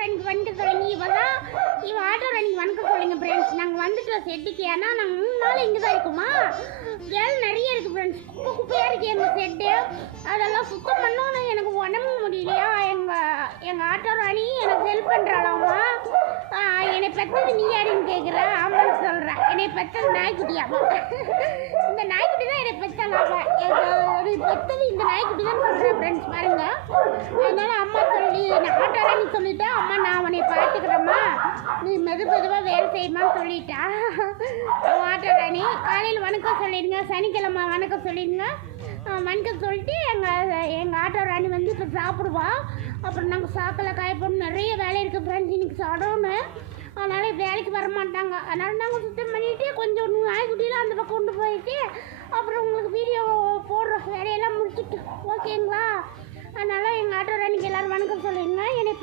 Friends வந்துட்டு சொல்லுங்க. இவன் ஆட்டோ ரன்னிங் வணக்கம் சொல்லுங்க ஃப்ரெண்ட்ஸ். நாங்கள் வந்துட்டோம் செட்டுக்கு. ஏன்னா நாங்கள் 3 நாள் இங்கே தான் இருக்குமா. வேலை நிறைய இருக்குது ஃப்ரெண்ட்ஸ். குப்பையாக இருக்குது எங்கள் செட்டு. அதெல்லாம் சுத்தம் பண்ணோன்னு எனக்கு உடம்பு முடியலையா. எங்கள் ஆட்டோ ராணி எனக்கு ஹெல்ப் பண்ணுறாளாமா. என்னை பெற்றது நீ யாருன்னு கேட்குறா. ஆமான்னு சொல்கிறேன். என்னை பெற்றது நாய்க்குட்டியாமா. இந்த நாய்க்குட்டி தான் என்னை பெற்றாலாமா. பெற்றது இந்த நாய்க்குட்டி தான் சொல்கிறேன் ஃப்ரெண்ட்ஸ் பாருங்க. அதனால அம்மா சொல்லி நான் ஆட்டோ ராணி சொல்லிட்டேன். அம்மா நான் உன்னை பார்த்துக்கிறேம்மா, நீ மெதுவாக வேலை செய்யுமான்னு சொல்லிட்டா ஆட்டோ ராணி. காலையில் வணக்கம் சொல்லிடுங்க, சனிக்கிழமை வணக்கம் சொல்லிடுங்க. வணக்கம் சொல்லிட்டு எங்கள் ஆட்டோ ராணி வந்து இப்போ சாப்பிடுவா. அப்புறம் நாங்கள் சாக்கில் காயப்போம். நிறைய வேலை இருக்குது ஃப்ரெண்ட்ஸ் இன்னைக்கு சடோன்னு. அதனால் வேலைக்கு வர மாட்டாங்க. அதனால் நாங்கள் சுத்தம் பண்ணிவிட்டு கொஞ்சம் நாய்க்குட்டியெலாம் அந்த பக்கம் கொண்டு போயிட்டு அப்புறம் உங்களுக்கு வீடியோ போடுறோம். வேலையெல்லாம் முடிச்சுட்டு ஓகேங்களா. அதனால் எங்கள் ஆட்டோ ராணிக்கு எல்லோரும் வணக்கம் சொல்லிடுங்க. என்னை